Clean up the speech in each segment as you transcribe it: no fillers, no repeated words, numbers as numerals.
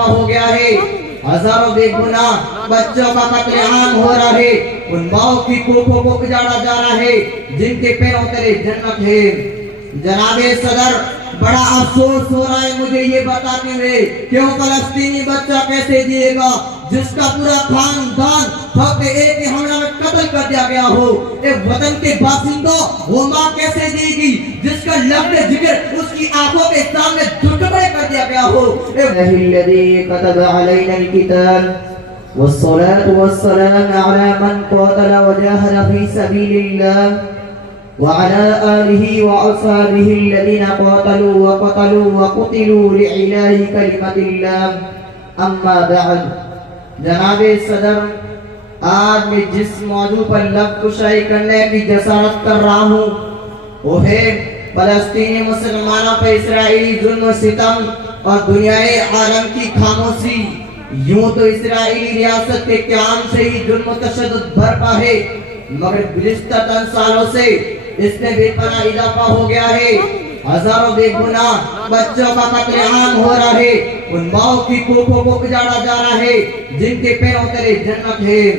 برپا ہو گیا ہے، ہزاروں بے گناہ بچوں کا قتل عام ہو رہا ہے، ان ماؤں کی کوکھوں کو اجاڑا جا رہا ہے جن کے پیروں تلے جنت ہے۔ جناب صدر، بڑا افسوس ہو رہا ہے مجھے یہ بتاتے ہوئے کہ وہ فلسطینی بچہ کیسے جیے گا جس کا پورا خاندان فقط ایک ہی حملہ میں قتل کر دیا گیا ہو۔ ایک وطن کے باشندوں، وہ ماں کیسے جیے گی جس کا لبِ جگر اس کی آنکھوں کے سامنے ٹکڑے کر دیا گیا ہو۔ الذي كتب علينا القتال والصلاة والسلام على من قاتل وجاهد في سبيل الله وعلى آله وأصحابه الذين قاتلوا وقتلوا وقتلوا لإعلاء كلمة الله، أما بعد۔ جناب صدر، آج میں جس موضوع پر لب کشائی کرنے کی جسارت کر رہا ہوں وہ ہے فلسطینی مسلمانوں پر اسرائیلی ظلم و ستم اور دنیائے عالم کی خاموشی۔ یوں تو اسرائیلی ریاست کے قیام سے ہی ظلم و تشدد برپا ہے، مگر گزشتہ 10 سالوں سے اس میں بے پناہ اضافہ ہو گیا ہے۔ ہزاروں بے گناہ بچوں کا قتل عام ہو رہا ہے، ان ماؤں کی کوکھوں کو اجاڑا جا رہا ہے جن کے پیروں تلے جنت ہے۔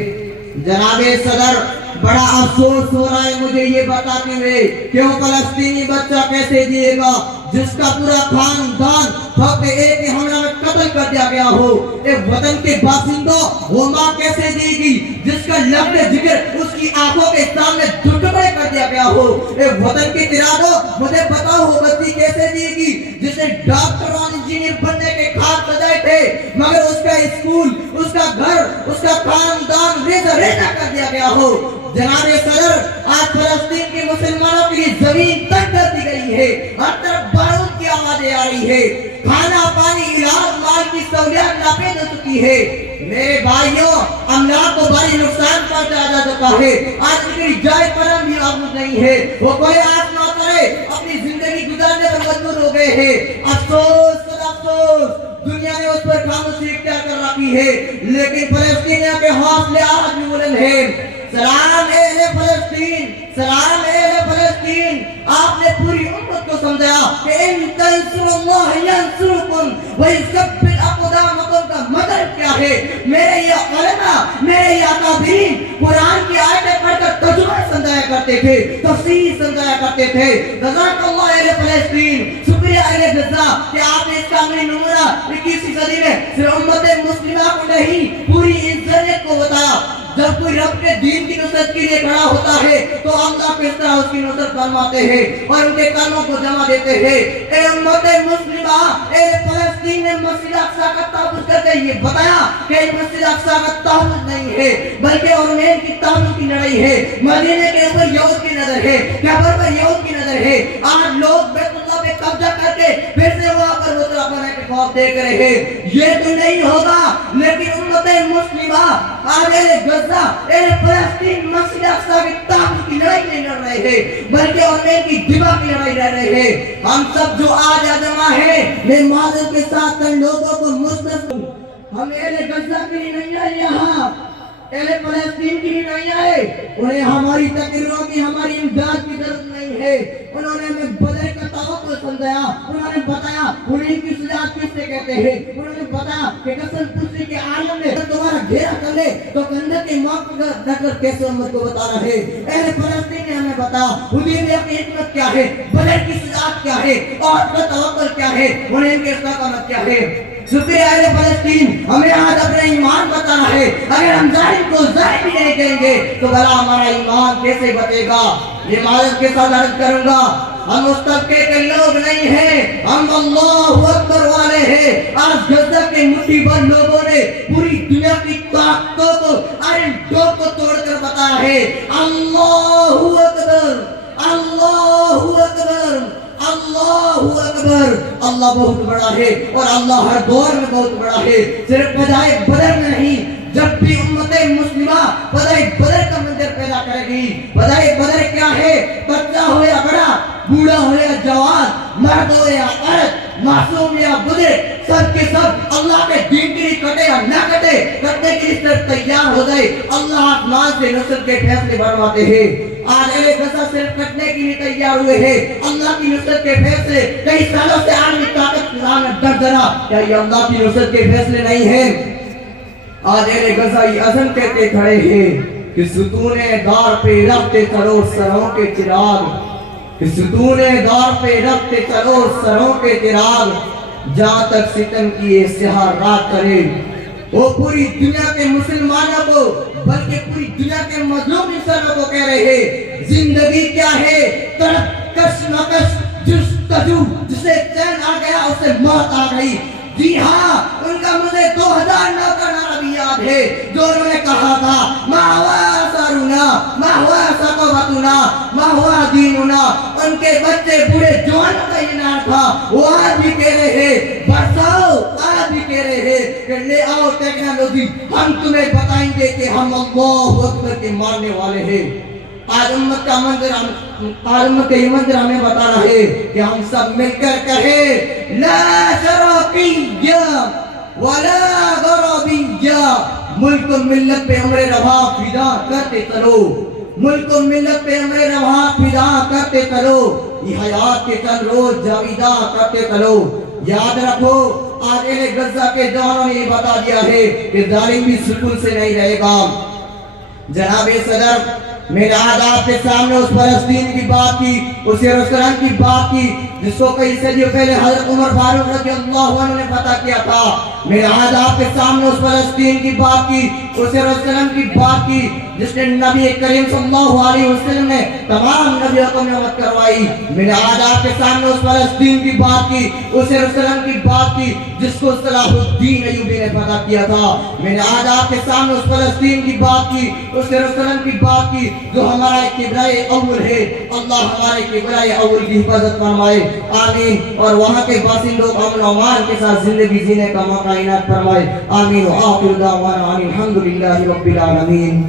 جناب صدر، بڑا افسوس ہو رہا ہے مجھے یہ بتاتے ہوئے کہ وہ فلسطینی بچہ کیسے جیے گا جس کا پورا خاندان فقط ایک ہی حملہ میں قتل کر دیا گیا ہو۔ ایک وطن کے باشندوں، وہ ماں کیسے جیے گی جس کا لبِ جگر اس کی آنکھوں کے سامنے ٹکڑے کر دیا گیا ہو۔ ایک وطن کی ترادو، مجھے پتا ہو بچی کیسے جیے گی جس نے ڈاکٹر اور انجینئر بننے کے خواب سجائے تھے، مگر اس کا اسکول، اس کا گھر، اس کا خاندان ریزہ ریزہ کر دیا گیا ہو۔ جناب صدر، آج فلسطین کے مسلمانوں کے لیے زمین تنگ کر دی گئی ہے، ہر طرف بارود کی آوازیں آ رہی ہے، کھانا پانی علاج مال کی سہولیات ناپید ہو چکی ہے۔ میرے بھائیوں، املاک کو بھاری نقصان پہنچایا جا چکا ہے، آج کی جائے پرم بھی موجود نہیں ہے، وہ کوئی آس نہ کرے اپنی زندگی گزارنے پر مجبور ہو گئے ہیں۔ افسوس خدا افسوس، دنیا نے اس پر خاموشی اختیار کر رکھی ہے، لیکن فلسطینیوں کے حوصلے آج بھی بلند ہیں۔ سلام اہل فلسطین، سلام اہل فلسطین، آپ نے پوری امت کو سمجھایا کہ ان تنصروا اللہ ینصرکم ویثبت اقدامکم کا مطلب کیا ہے۔ میرے یہ علماء، میرے یہ اکابرین قرآن کی آیتیں پڑھ کر ترجمہ سمجھایا کرتے تھے، تفسیر سمجھایا کرتے تھے۔ جزاک اللہ اہل فلسطین، شکریہ اہل غزہ کہ آپ نے اس کا عملی نمونہ 21ویں صدی میں صرف امت مسلمہ کو نہیں پوری انسانیت کو بتایا۔ جب کوئی رب کے دین کی نصرت کے لیے کھڑا ہوتا ہے تو اللہ کس طرح اس کی نصرت فرماتے ہیں اور ان کے کلموں کو جمع دیتے ہیں۔ اے امت مسلمہ، اے فلسطین نے مسجد اقصی کا تحفظ کر کے یہ بتایا کہ مسجد اقصی کا تحفظ نہیں ہے بلکہ اورمین کی تحفظ کی لڑائی ہے۔ مدینے کے اوپر یہود کی نظر ہے، قبر پر یہود کی نظر ہے۔ آج لوگ بیت اللہ پہ قبضہ کر کے پھر سے وہاں پر مطلع بنے کے خوف دیکھ رہے ہیں۔ یہ تو نہیں ہوگا، لیکن امت مسلمہ آج غزہ، فلسطین، مسجد اقصی کی تحفظ کی لڑائی نہیں لڑ رہے ہیں بلکہ اورمین کی دفاع کی لڑائی لڑ رہے ہیں۔ ہم سب جو آج جمع ہیں، میں معذرت کے ساتھ ان لوگوں کو مسترد ہوں، ہم اہل غزہ کے لیے نہیں آئے، یہاں اہل فلسطین کے لیے نہیں آئے۔ انہیں ہماری تقریروں کی، ہماری امداد کی ضرورت نہیں ہے۔ انہوں نے ہمیں بدر کا توقع سمجھایا، انہوں نے بتایا انہیں کی سجاد کس سے کہتے ہیں، انہوں نے بتایا کہ قسم پوچھنے کے عالم میں تمہارا گھیرا کر لے تو کندھے کے موقع رکھ کر کیسے امت کو بتا رہے ہیں۔ اہل فلسطین نے ہمیں بتایا حدیبیہ کی حکمت کیا ہے، بدر کی سجاد کیا ہے اور کا توقع کیا ہے، انہیں ان کے استقامت کیا ہے۔ شکریہ اہل فلسطین، ہمیں آج اپنے ایمان بتانا ہے۔ اگر ہم ظالم کو ظالم ہی نہیں کہیں گے تو بھلا ہمارا ایمان کیسے بچے گا۔ یہ معذرت کے ساتھ عرض کروں گا، ہم اس طبقے کے لوگ نہیں ہیں، ہم اللہ اکبر والے ہیں۔ آج غزہ کے مٹھی بھر لوگوں نے پوری دنیا کی طاقتوں کو، آئرن ڈوم کو توڑ کر بتایا ہے اللہ اکبر، اللہ اکبر، اللہ اکبر۔ اللہ بہت بڑا ہے اور اللہ ہر دور میں بہت بڑا ہے۔ صرف فضائے بدر میں نہیں، جب بھی امت مسلمہ فضائے بدر کا منظر پیدا کرے گی۔ فضائے بدر کیا ہے؟ بچہ ہو یا بڑا، بوڑھا ہو یا جوان، مرد ہو یا عورت، معصوم یا بزرگ، سب کے سب اللہ کے دین کے لیے کٹے یا نہ کٹے، کٹنے کے لیے تیار ہو جائے۔ اللہ آسمان سے نصرت کے فیصلے فرماتے ہیں۔ آج اہل غزہ صرف کٹنے کے لیے تیار ہوئے ہیں. اللہ کی نصرت کے فیصلے کئی سالوں سے عالمی طاقت نظام میں ڈر ڈرا. کیا یہ اللہ کی نصرت کے فیصلے نہیں ہیں؟ آج اہل غزہ یہ عزم کہتے کھڑے ہیں کہ ستون دار پہ رکھتے چلو سروں کے چراغ. کہ ستون دار پہ رکھتے چلو سروں کے چراغ. جہاں تک ستم کی یہ سیاہ رات کرے. وہ پوری دنیا کے مسلمانوں کو بلکہ پوری دنیا کے مظلوم انسانوں کو کہہ رہے ہیں زندگی کیا ہے؟ تڑپ کش مکش جستجو، جسے چین آ گیا اسے موت آ گئی. جی ہاں، ان کا مجھے 2009 کا نعرہ بھی یاد ہے جو انہوں نے کہا تھا ما ہوا سارنا ما ہوا ثقافتنا ما ہوا دیننا. ان کے بچے بوڑھے جوانوں کا یہ نعرہ تھا. وہ آج بھی کہہ رہے ہیں برساؤ، آج بھی کہہ رہے ہیں کہ لے آؤ ٹیکنالوجی، ہم تمہیں بتائیں گے کہ ہم اللہ اکبر کے ماننے والے ہیں. آج امت کا منظر امت کا یہ منظر ہمیں بتا رہا ہے کہ ہم سب مل کر کہیں لا شرقیہ ولا غربیہ. ملک و ملت پہ ہمارے روا فدا کرتے چلو. ملک و ملت پہ ہمارے روا فدا کرتے چلو. یہ حیات کے چند روز جاویدہ کرتے چلو. یاد رکھو آج اہل غزہ کے جوانوں نے یہ بتا دیا ہے کہ ظالم بھی سکون سے نہیں رہے گا. جناب صدر، میں نے آج آپ کے سامنے اس فلسطین کی بات کی، اس یروشلم کی بات کی جس کو کئی صدیوں پہلے حضرت عمر فاروق رضی اللہ عنہ نے فتح کیا تھا. میں نے آج آپ کے سامنے اس فلسطین کی بات کی، اس یروشلم کی بات کی جس نے نبی کریم صلی اللہ علیہ وسلم نے تمام نبیوں کو نعمت کروائی. میں نے آج آپ کے سامنے اس فلسطین کی بات کی، اس یروشلم کی بات کی جس کو صلاح الدین ایوبی نے فتح کیا تھا. میں نے آج آپ کے سامنے اس فلسطین کی بات کی، اس یروشلم کی بات کی جو ہمارا قبلۂ اول ہے. اللہ ہمارے قبلۂ اول کی حفاظت فرمائے، آمین. اور وہاں کے باشندوں کو امن و امان کے ساتھ زندگی جینے کا موقع عنایت فرمائے، آمین. وآخر دعوانا ان الحمدللہ رب العالمین.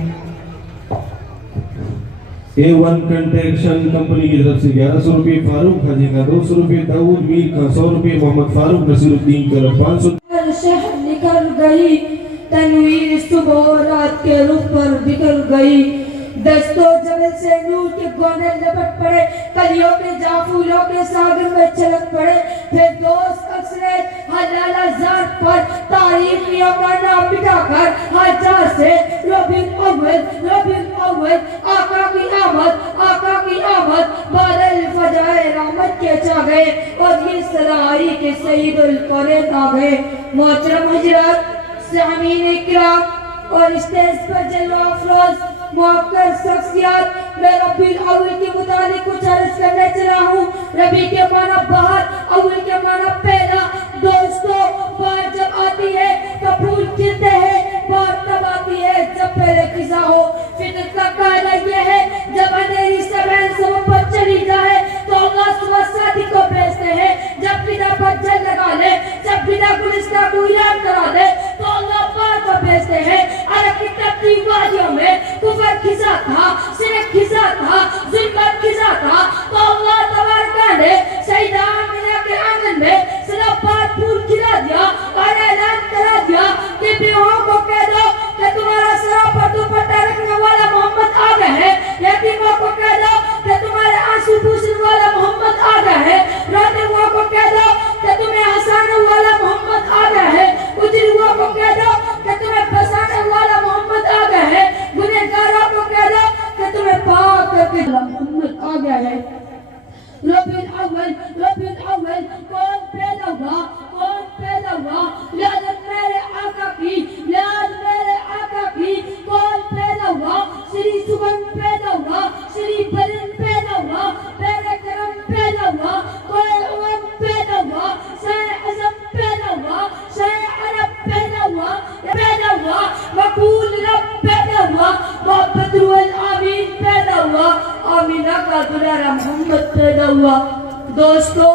A1 کنسٹرکشن کمپنی کی طرف سے 1100 روپے، فاروق حاجی کا 200 روپے، داؤد میر کا 100 روپے، محمد فاروق نصیر الدین کا 500. شہر نکل گئی تنویر صبح و رات کے رخ پر بکھر گئی. دستو جبل سے نور کے گونے لپٹ پڑے، کلیوں کے جافولوں کے ساگر میں چھلک پڑے. پھر دوست اکثریت حلالہ ذات پر تاریخیوں کا نام بٹھا کر ہزار سے ربیع الاول آقا کی آمد، آقا کی آمد بادل فجائے رحمت کے چا گئے اور یہ صدائی کے سید القرن آ گئے. محترم حضرات، سامعین اکرام اور اسٹیج پر جلوہ افروز موقر شخصیات، میں ربیع الاول کے متعلق کچھ عرض کرنے چلا ہوں. ربیع کے معنی بہار، اول کے معنی پہلا. دوستو، بہار جب آتی ہے تو پھول کھلتے ہیں، بہار تب آتی ہے جب پہلے خزاں ہو. فطرت کا قاعدہ یہ ہے جب اندھیری سبین سب پر چلی جائے تو اللہ صبح شادی کو بھیجتے ہیں. جب فضا پر جل لگا لے، جب فضا گلستہ کو اعلان کرا دے تو اللہ بہار کو بھیجتے ہیں. عرب کی تپتی وادیوں میں کفر کھزا تھا، شرک کھزا تھا، ظلمت کھزا تھا تو اللہ تبارک نے سیدہ آمنہ کے آنگن میں صدا بار پھول کھلا دیا اور اعلان کرا دیا کہ بیوہوں کو کہہ دو کہ تمہارا سرا پر دوپٹہ رکھنے والا محمد آ گیا ہے. یتیموں کو کہہ دو کہ تمہارے آنسو پوچھنے والا محمد آ گیا ہے. روتے ہوا کو کہہ دو کہ تمہیں ہنسانے والا محمد آ گیا ہے. اجڑے ہوا کو کہہ دو کہ تمہیں بسانے والا محمد آ گیا ہے. گنہگاروں کو کہہ دو کہ تمہیں پاک کر کے محمد آ گیا ہے. ربیع الاول کون پیدا ہوا، کون پیدا ہوا؟ لعنت میرے آقا کی، لعنت میرے آقا کی. کون پیدا ہوا؟ شری سبن پیدا ہوا، شری بلند پیدا ہوا، پیرے کرم پیدا ہوا، کوئی امم پیدا ہوا، شاہ اعظم پیدا ہوا، شاہ عرب پیدا ہوا، پیدا ہوا مقبول رب پیدا ہوا، محبت روح الامین پیدا ہوا، آمینہ کا دلارا محمد پیدا ہوا. دوستو،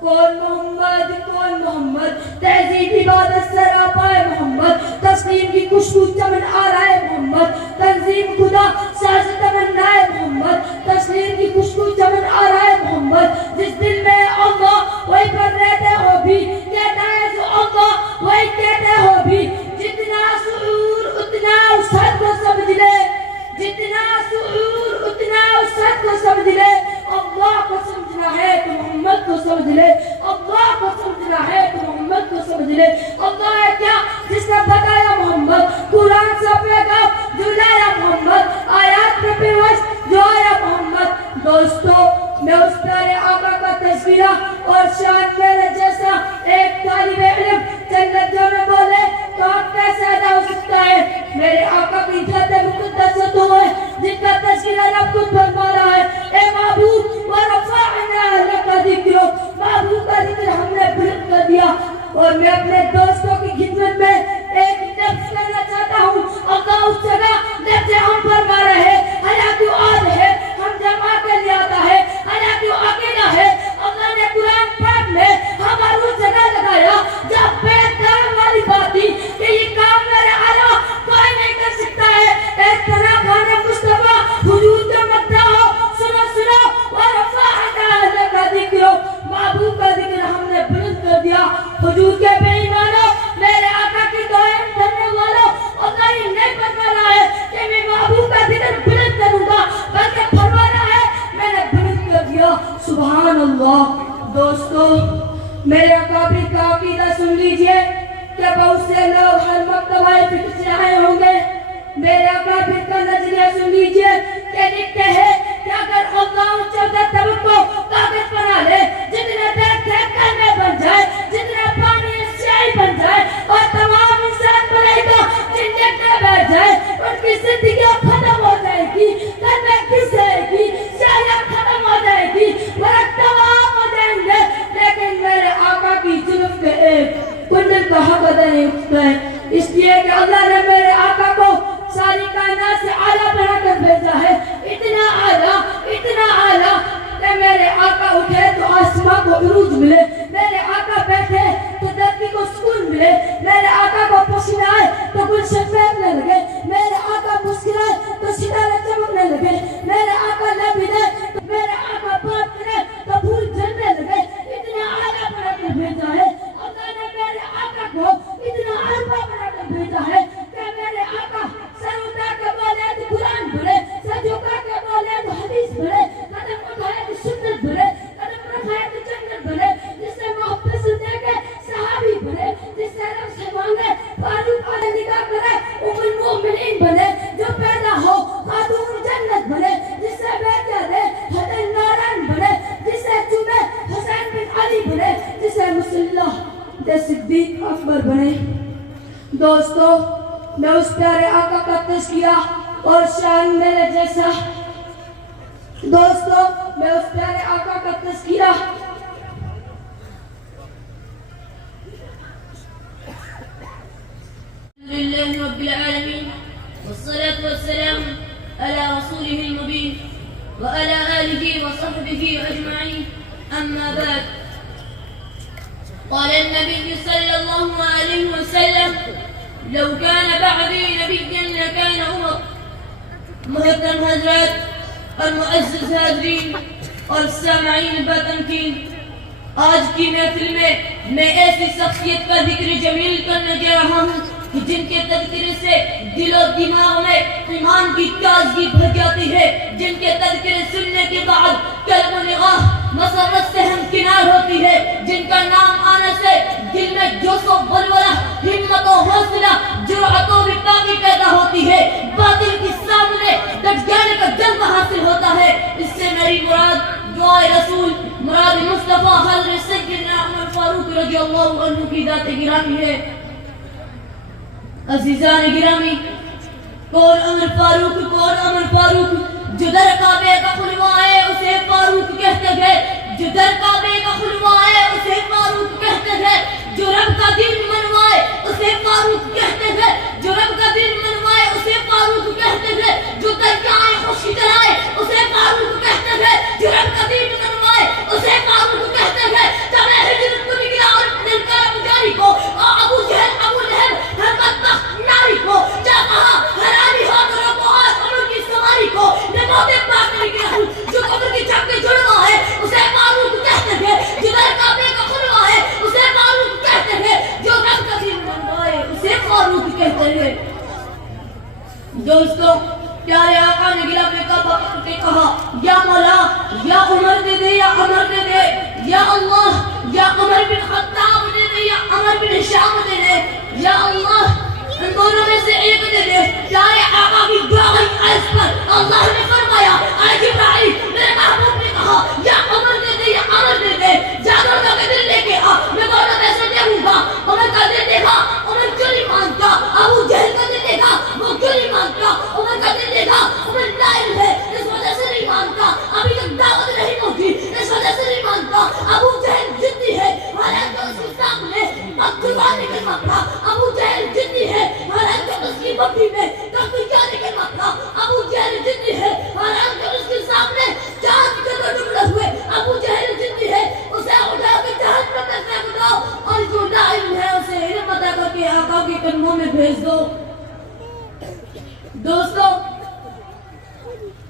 کون محمد، کون محمد؟ تہذیب عبادت سراپائے محمد، تسلیم کی خوشبو چمن آرائے محمد، تنظیم خدا ساز تمنائے محمد، تسلیم کی خوشبو چمن آرائے محمد. جس دل میں اللہ وہی پر رہتے ہو بھی، کہتا ہے جو اللہ وہی کہتے ہو بھی. جتنا شعور اتنا اس حد کو سمجھ لے، جتنا شعور فرمایا کیا؟ جس نے بتایا محمد، قرآن سے پیغام جو لایا محمد، آیات میں پیوست جو آیا محمد۔ دوستو میں اس پیارے آقا کا تذکرہ اور شان میرے جیسا ایک طالب علم جنت جانے بولے تو آپ کیسے ادا ہو سکتا ہے؟ میرے آقا کی ذات مقدس تو ہے جن کا تذکرہ رب خود فرما رہا ہے، اے معبود ورفعنا لک ذکرک، معبود کا ذکر ہم نے بلند کر دیا۔ اور میں اپنے دوستوں کی خدمت میں ایک لفظ کہنا چاہتا ہوں، اللہ اس جگہ لفظ ہم فرما رہے ہیں، حالانکہ وہ آد ہے، ہم جمع کے لے آتا ہے، حالانکہ وہ اکیلا ہے۔ اللہ نے قرآن پاک میں ہمارا اس جگہ لگایا جب بیت دار والی بات تھی کہ یہ کام میرے علا کوئی نہیں کر سکتا ہے۔ ایک طرح خانہ مصطفیٰ حضور کا مدعا ہو، سنو سنو ورفعنا لک ذکرک، معبود کا ذکر ہم نے بلند کر دیا۔ حضور کے بے ایمانوں، میرے آقا کی توہین کرنے والوں، اللہ یہ نہیں فرما رہا ہے کہ میں معبود کا ذکر بلند کروں گا، بلکہ فرما رہا ہے میں نے بلند کر دیا۔ سبحان اللہ۔ دوستو میرے اکابر کا عقیدہ سن لیجئے کہ بہت سے لوگ ہر مکتبہ فکر سے آئے ہوں گے۔ میرے اکابر کا نظریہ سن لیجئے کہ لکھتے ہیں کہ اگر اللہ 14 طبق کو کاغذ بنا لے، جتنے درخت ہے کلمے بن جائے، جتنے پانی سیاہی بن جائے، اور تمام انسان ملائکہ چنجھکنے بیٹھ جائے، ان کی زندگیاں ختم ہو جائے گی، کلمے کس جائے گی، سیاہیاں ختم ہو جائے گی، ورق تمام ہو جائیں گے، لیکن میرے آقا کی صرف کے ایک کنڈل کا حق ادا نہیں اٹھتا ہے۔ اس لیے کہ اللہ نے میرے آقا کو ساری کائنات سے اعلیٰ بنا کر بھیجا ہے، اتنا اعلیٰ کہ میرے آقا اٹھے تو آسمان کو عروج ملے، میرے آقا بیٹھے تو دھرتی کو سکون ملے، میرے آقا کو پسینہ آئے تو گلشن پھیلنے لگے، میرے آقا مسکرائے تو ستارے چمکنے لگے، میرے آقا لب ہلے تو میرے آقا بات کرے تو پھول جھڑنے لگے۔ اتنا اعلیٰ بنا کر بھیجا ہے اللہ نے میرے آقا کو، اتنا اعلیٰ بنا کر بھیجا ہے کہ میرے آقا سر اٹھا کے بولے تو قرآن پڑھے، سر جھکا کے بولے تو حدیث پڑھے، قدم اٹھائے تو سنت پڑھے، قدم رکھائے تو جنت پڑھے، جس سے محبت سے دیکھے صحابی بنے، جس سے رب سے مانگے فاروق علیہ نکاح کرے ام المؤمنین بنے، جو پیدا ہو خاتون جنت بنے، جس سے بیٹا دے حسن نارائن بنے، جس سے چومے حسین بن علی بنے، جس سے مسلح دے صدیق اکبر بنے۔ دوستو میں اس پیارے آقا کا تذکرہ اور شان میرے جیسا، دوستو میں اس پیارے آقا کا تذکرہ لله رب العالمين، والصلاة والسلام على رسوله المبين وعلى آله وصحبه أجمعين، أما بعد. قال النبي صلى الله عليه وسلم: لو كان بعدي نبيا لكان عمر. محترم حضرات اور معزز حاضرین اور سامعین باتمکین، آج کی محفل میں ایسی شخصیت کا ذکر جمیل کرنے جا رہا ہوں کہ جن کے تذکرے سے دل و دماغ میں ایمان کی تازگی بھر جاتی ہے، جن کے تذکرے سننے کے بعد قلب و نگاہ مسرت سے ہمکنار ہوتی ہے، جن کا نام آنے سے دل میں جوش و ولولہ، ہمت و حوصلہ، جرأت و وفاقی پیدا ہوتی ہے، باطل کے سامنے ڈٹ جانے کا جذبہ حاصل ہوتا ہے۔ اس سے میری مراد دعائے رسول، مراد مصطفیٰ حضرت سیدنا عمر فاروق رضی اللہ عنہ کی ذات گرامی ہے۔ عزیزان گرامی، کون عمر فاروق؟ جو در کعبے کا خلوہ ہے اسے فاروق کہتے تھے، جو در کعبے کا خلوہ ہے اسے فاروق کہتے تھے، جو رب کا دین منوائے اسے فاروق کہتے تھے، جو رب کا دین منوائے اسے فاروق کہتے تھے، جو دریائے خوشی چلائے اسے فاروق کہتے تھے، جو رب کا دین منوائے اسے فاروق کہتے تھے۔ جب ہجرت کو نکلا اور دل کا پجاری کو ابو جہل ابو لہب ہر بدبخت ناری کو کیا کہا؟ حلالی ہو تو رکو اور قبر کی سواری کو میں موت پاک کر کے رہوں، جو قبر کی چھت کے جڑوا ہے اسے فاروق کہتے تھے، جو در کعبے کا خلوہ ہے اسے فاروق کہتے تھے، جو رب کا دین منوائے اسے فاروق کہتے تھے۔ دوستو پیارے آقا نے گلا پہ کعبہ پکڑ کے کہا: یا مولا، یا عمر دے دے، یا عمر دے دے، یا اللہ، یا عمر بن خطاب دے دے، یا عمر بن شام دے دے، اللہ نے فرمایا اے جبرائیل میرے محبوب نے کہا یا عمر دے دے یا عمر دے دے جابر کا قدر لے کے آ میں دونوں میں سے دوں گا عمر کا دل دیکھا عمر کیوں نہیں مانتا ابو جہل کا دل دیکھا وہ کیوں نہیں مانتا عمر کا دل دیکھا عمر نائل ہے اس وجہ سے نہیں مانتا ابھی تک دعوت نہیں پہنچی اس وجہ سے نہیں مانتا ابو جہل جدی ہے حالانکہ اس کے سامنے مقتول کے مقبرہ ابو جہل جدی ہے حالانکہ اس کی بکری میں کیا کے مقبرہ ابو جہل جدی ہے حالانکہ اس کے سامنے چاند کے ٹکڑے ہوئے ابو جہل جدی ہے اسے اٹھا کے جہنم میں پھینک دو اور جو نائل ہے اسے علم عطا کر کے آقا کے قدموں میں بھیج دو دوستو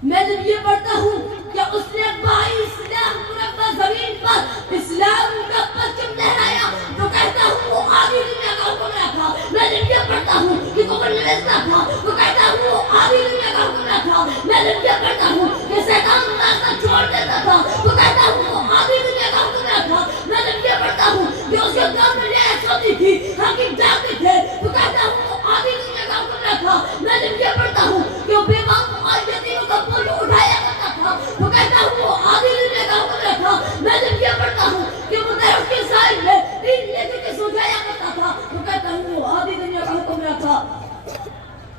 میں جب یہ پڑھتا ہوں کہ اس نے 22 لاکھ مربع زمین پر اسلام کا پرچم لہرایا تو کہتا ہوں وہ آدھی دنیا کا حکمراں تھا میں جب یہ پڑھتا ہوں کہ کفر نویسہ تھا تو کہتا ہوں وہ آدھی دنیا کا حکمراں تھا میں جب یہ پڑھتا ہوں کہ شیطان راستہ چھوڑ دیتا تھا تو کہتا ہوں وہ آدھی دنیا کا حکمراں تھا میں جب یہ پڑھتا ہوں کہ اس کے کام میں نیت ہوتی تھی حاکم جاتے تھے تو کہتا ہوں وہ آدھی دنیا کا حکمراں تھا میں جب یہ پڑھتا ہوں کہ وہ بے وقت اور یتیموں کا بوجھ اٹھایا کرتا تھا تو کہتا ہوں وہ آدھی دنیا کا حکمراں تھا میں جب یہ پڑھتا ہوں کہ وہ درخت کے سائے میں تین لے کے سجایا کرتا تھا تو کہتا ہوں وہ آدھی دنیا کا حکمراں تھا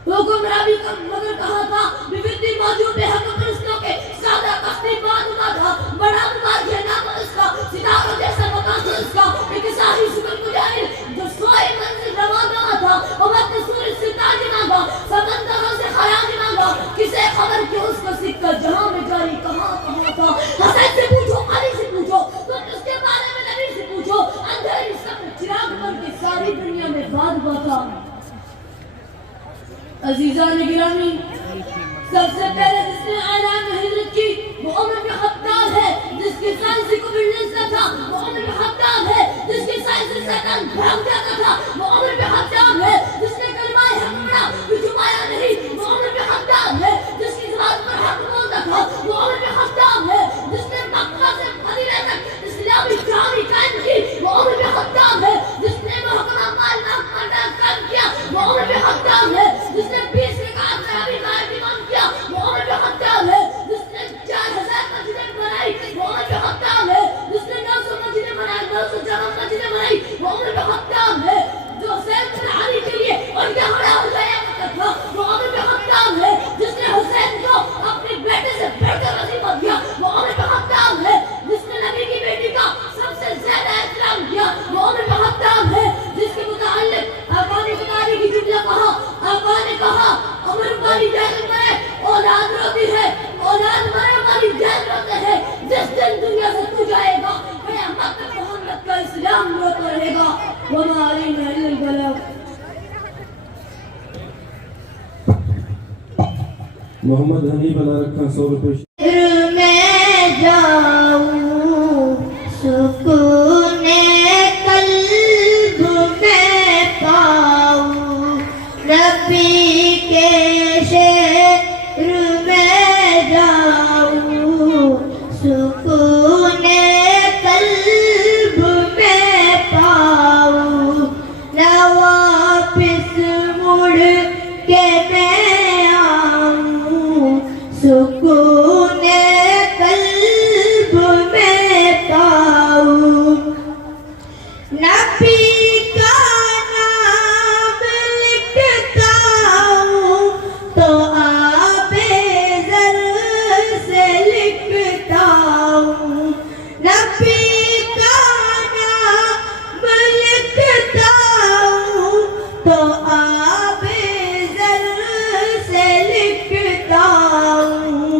حکمراں بھی مگر کہا تھا بفردی موجود بے حق پرستوں کے سادہ کشتی بانونا تھا بڑا مواجہ نام اس کا ستاروں جیسا مکان تھا اس کا ایک ساہی شکر مجاہر جو سوئے منزل روانہ تھا اور وقت سورج سے تاج مانگا سمندروں سے خراج مانگا کسے خبر کہ اس کا سکہ جہاں میں جاری کہاں تھا حسین سے پوچھو علی سے پوچھو تم اس کے بارے میں نبی سے پوچھو اندھیری سب چراغ بن کے ساری دنیا میں باد باتا عزیزان گرامی سب سے پہلے جس نے اعلان ہجرت کی وہ عمر بن خطاب ہے جس کی سائنسی کو بلنسا تھا وہ عمر بن خطاب ہے جس کی سائنسی شیطان بھاگ جاتا تھا وہ عمر بن خطاب ہے جس نے کلمہ حق پڑھا بھی چھپایا نہیں وہ عمر بن خطاب ہے جس کی زبان پر حق بولتا تھا وہ عمر بن خطاب ہے جس نے مکہ سے مدینہ تک اسلامی جامع قائم کی وہ عمر بن خطاب ہے جس نے محکمہ مال قائم کیا وہ عمر بن خطاب ہے جس نے 20 رکعت تراویح کا اہتمام کیا وہ عمر بن خطاب ہے جس نے 4000 مسجدیں بنائی وہ عمر بن خطاب ہے جس نے 900 مسجدیں بنائی 900 جامع مسجدیں بنائی وہ عمر بن خطاب ہے جو حسین بن علی کے لیے ان کا کھڑا ہو جایا کرتا تھا وہ عمر بن خطاب ہے جس نے حسین کو اپنے بیٹے سے بڑھ کر وظیفہ دیا وہ عمر بن خطاب ہے جس نے نبی کی بیٹی کا سب سے زیادہ احترام کیا وہ عمر بن خطاب ہے جس کے متعلق آقا نے بتانے کی جملہ کہا آقا نے کہا عمر والی جان مرے اولاد روتی ہے اولاد مرے والی جان روتے ہے جس دن دنیا سے تو جائے گا قیامت تک محمد کا اسلام روتا رہے گا وما علینا الا البلاغ محمد ہنی بنا رکھا 100 روپے میں جاؤں سکون قلب میں پاؤں ربی کے شہر میں جاؤں سکون قلب میں پاؤں نہ واپس مڑ کے میں آؤں سکون قلب میں پاؤں نبی کا نام لکھتا ہوں تو آب زر سے لکھتا ہوں نبی کا نام لکھتا ہوں تو آب زر سے لکھتا ہوں